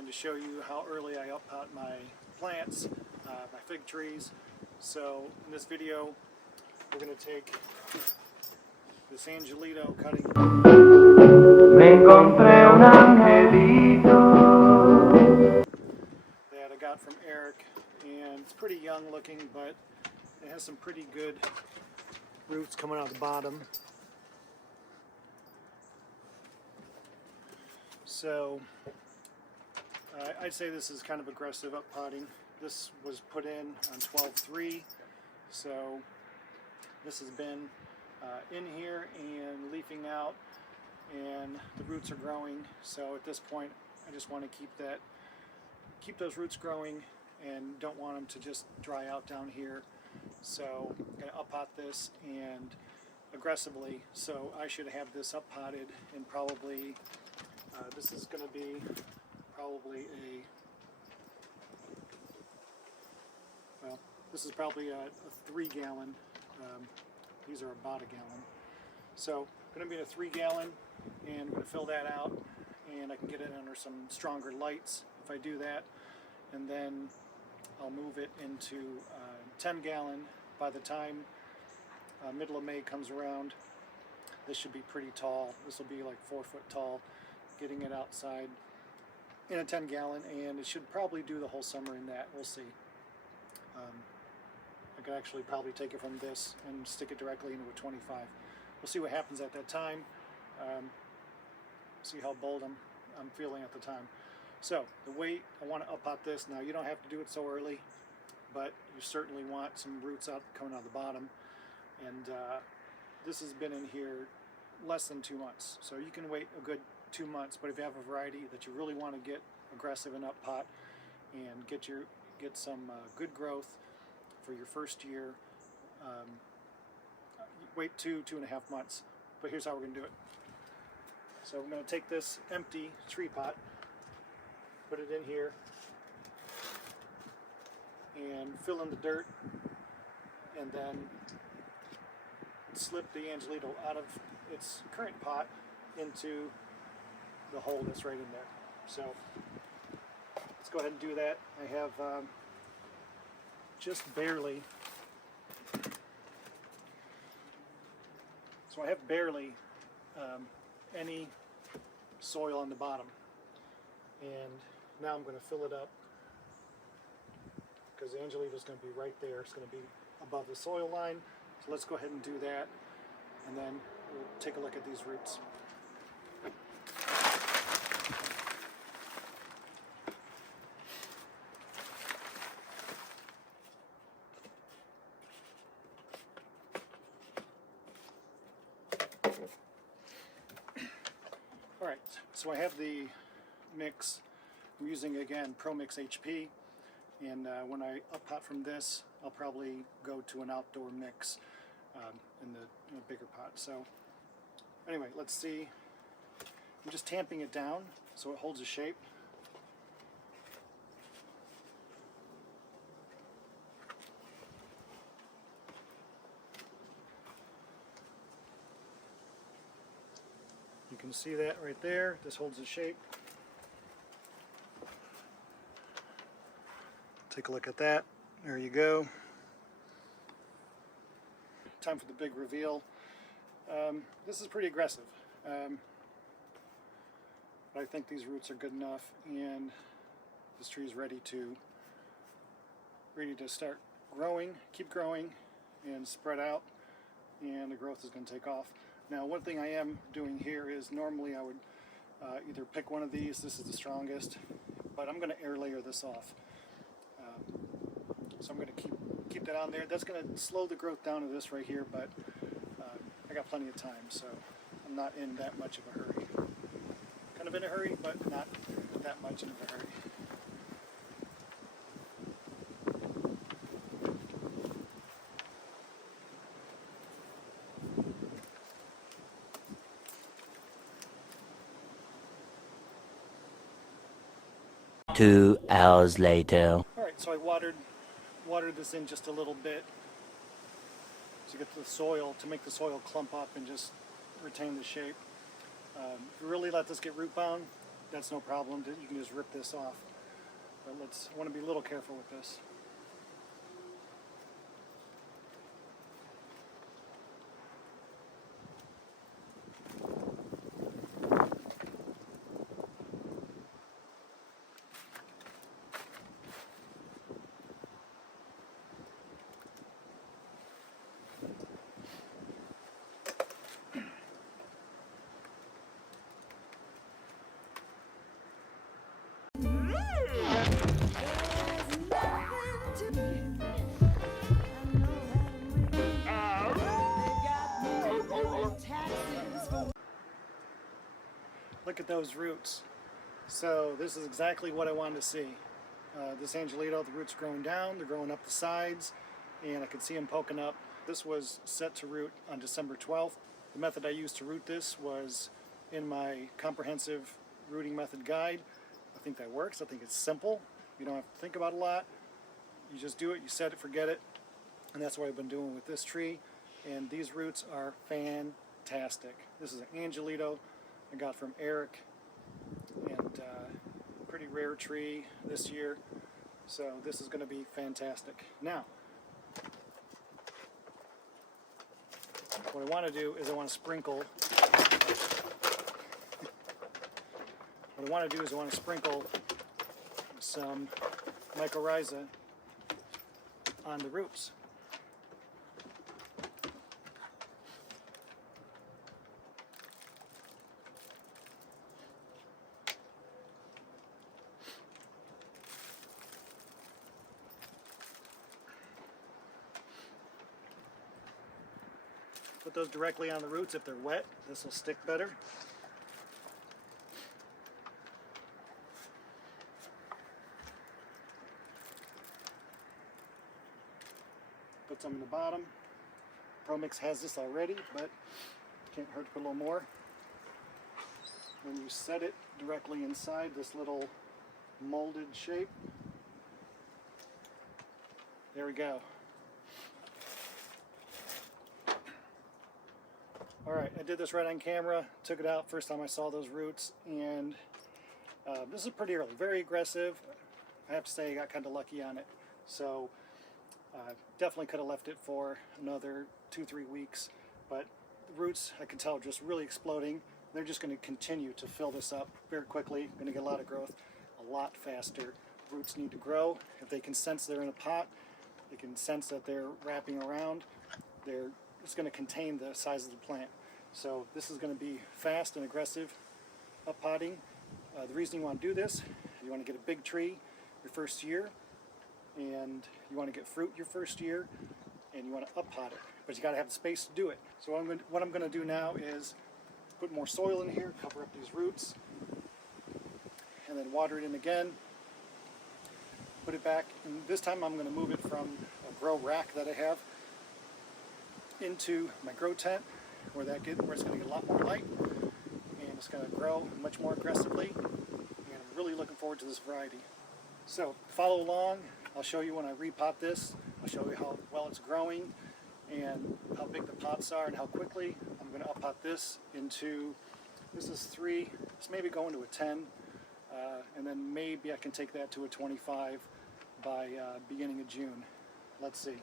and to show you how early I uppot my plants, my fig trees. So in this video we're going to take this Angelito cutting. Me encontré un Angelito That I got from Eric, and it's pretty young looking, but it has some pretty good roots coming out the bottom. So I'd say this is kind of aggressive up potting. This was put in on 12/3, so this has been in here and leafing out, and the roots are growing. So at this point I just want to keep those roots growing and don't want them to just dry out down here. So I'm going to up pot this and aggressively. So I should have this up potted in probably this is going to be probably this is probably a 3 gallon. These are about a gallon. So going to be in a 3 gallon, and I'm going to fill that out, and I can get it under some stronger lights if I do that, and then I'll move it into 10 gallon. By the time middle of May comes around, this should be pretty tall. This will be like 4 foot tall, getting it outside in a 10 gallon, and it should probably do the whole summer in that. We'll see. I could actually probably take it from this and stick it directly into a 25. We'll see what happens at that time. See how bold I'm feeling at the time. So the weight, I want to up pot this. Now you don't have to do it so early, but you certainly want some roots out coming out of the bottom. And this has been in here less than 2 months, so you can wait a good 2 months. But if you have a variety that you really want to get aggressive and up pot and get some good growth for your first year, wait 2.5 months. But here's how we're going to do it. So I'm going to take this empty tree pot, put it in here, and fill in the dirt, and then slip the Angelito out of its current pot into the hole that's right in there. So let's go ahead and do that. I have just barely, so I have barely any soil on the bottom, and now I'm going to fill it up because the Angelito is going to be right there. It's going to be above the soil line. So let's go ahead and do that, and then we'll take a look at these roots. Alright, so I have the mix. I'm using, again, Pro Mix HP, and when I up pot from this, I'll probably go to an outdoor mix in a bigger pot. So anyway, let's see. I'm just tamping it down so it holds a shape. You can see that right there. This holds the shape. Take a look at that. There you go. Time for the big reveal. This is pretty aggressive, but I think these roots are good enough, and this tree is ready to start growing, keep growing, and spread out, and the growth is going to take off. Now, one thing I am doing here is normally I would either pick one of these. This is the strongest, but I'm going to air layer this off. So I'm going to keep that on there. That's going to slow the growth down of this right here, but I got plenty of time, so I'm not in that much of a hurry. Kind of in a hurry, but not that much in a hurry. Two hours later. Alright, so I watered this in just a little bit to get the soil, to make the soil clump up and just retain the shape. If you really let this get root bound, that's no problem. You can just rip this off. But I want to be a little careful with this. Look at those roots. So this is exactly what I wanted to see. This Angelito, the roots growing down, they're growing up the sides, and I could see them poking up. This was set to root on December 12th. The method I used to root this was in my comprehensive rooting method guide. I think that works. I think it's simple. You don't have to think about a lot. You just do it, you set it, forget it. And that's what I've been doing with this tree. And these roots are fantastic. This is an Angelito I got from Eric, and pretty rare tree this year, so this is going to be fantastic. Now, what I want to do is I want to sprinkle some mycorrhiza on the roots. Put those directly on the roots. If they're wet, this will stick better. Put some in the bottom. ProMix has this already, but can't hurt to put a little more. Then you set it directly inside this little molded shape. There we go. Alright, I did this right on camera, took it out first time I saw those roots, and this is pretty early, very aggressive. I have to say I got kind of lucky on it. So definitely could have left it for another 2-3 weeks, but the roots I can tell are just really exploding. They're just going to continue to fill this up very quickly. Going to get a lot of growth a lot faster. Roots need to grow. If they can sense they're in a pot, they can sense that they're wrapping around, it's going to contain the size of the plant. So this is going to be fast and aggressive up potting. The reason you want to do this, you want to get a big tree your first year, and you want to get fruit your first year, and you want to up pot it. But you got to have the space to do it. So what I'm going to do now is put more soil in here, cover up these roots, and then water it in again. Put it back, and this time I'm going to move it from a grow rack that I have into my grow tent, where it's going to get a lot more light, and it's going to grow much more aggressively, and I'm really looking forward to this variety. So follow along. I'll show you when I repot this. I'll show you how well it's growing and how big the pots are and how quickly. I'm going to up pot this into, this is 3, it's maybe going to a 10, and then maybe I can take that to a 25 by beginning of June. Let's see.